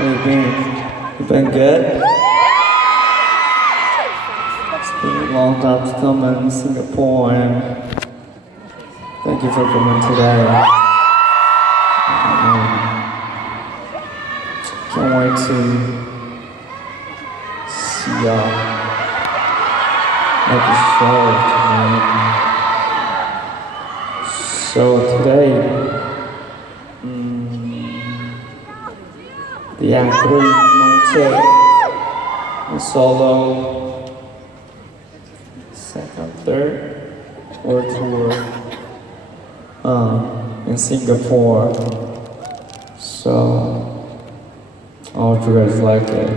You been good? It's been a long time to come in Singapore, and thank you for coming today. Can't wait to see y'all at the show tonight. So today, the Act 3 Motet, the solo, second, third, or tour in Singapore. So I hope you guys like it.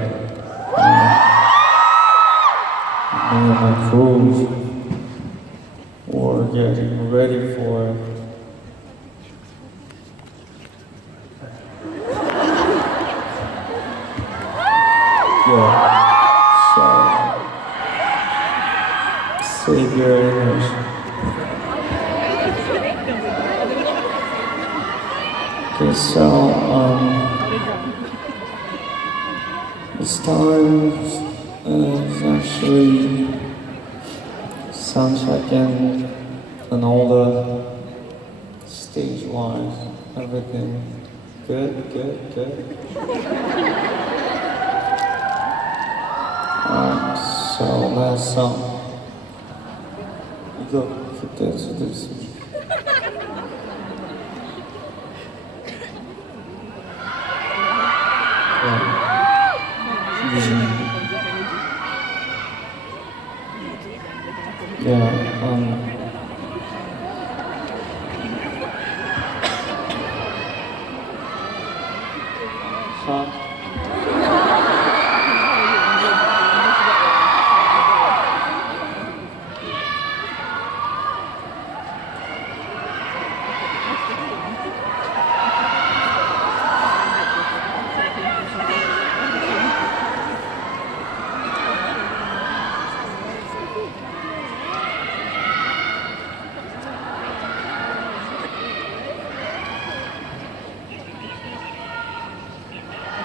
Me and my crew were getting ready for it. Yeah, so save your energy. Okay, so this time is actually sounds like an older stage-wise, everything good. So last song. 이거 그때 수도 있습니다.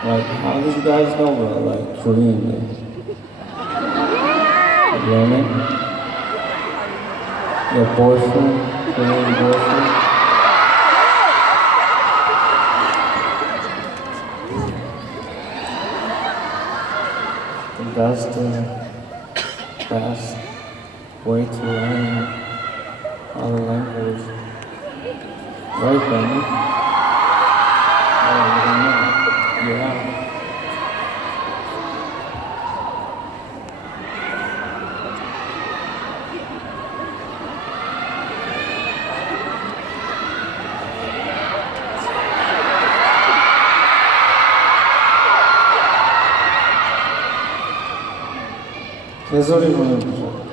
Like, how did you guys know about, like, Korean? Like, learning? Your boyfriend? Korean boyfriend? That's the best way to learn other language. Right, Benny? Oh, you don't know. Yeah. 개소리 보내보자.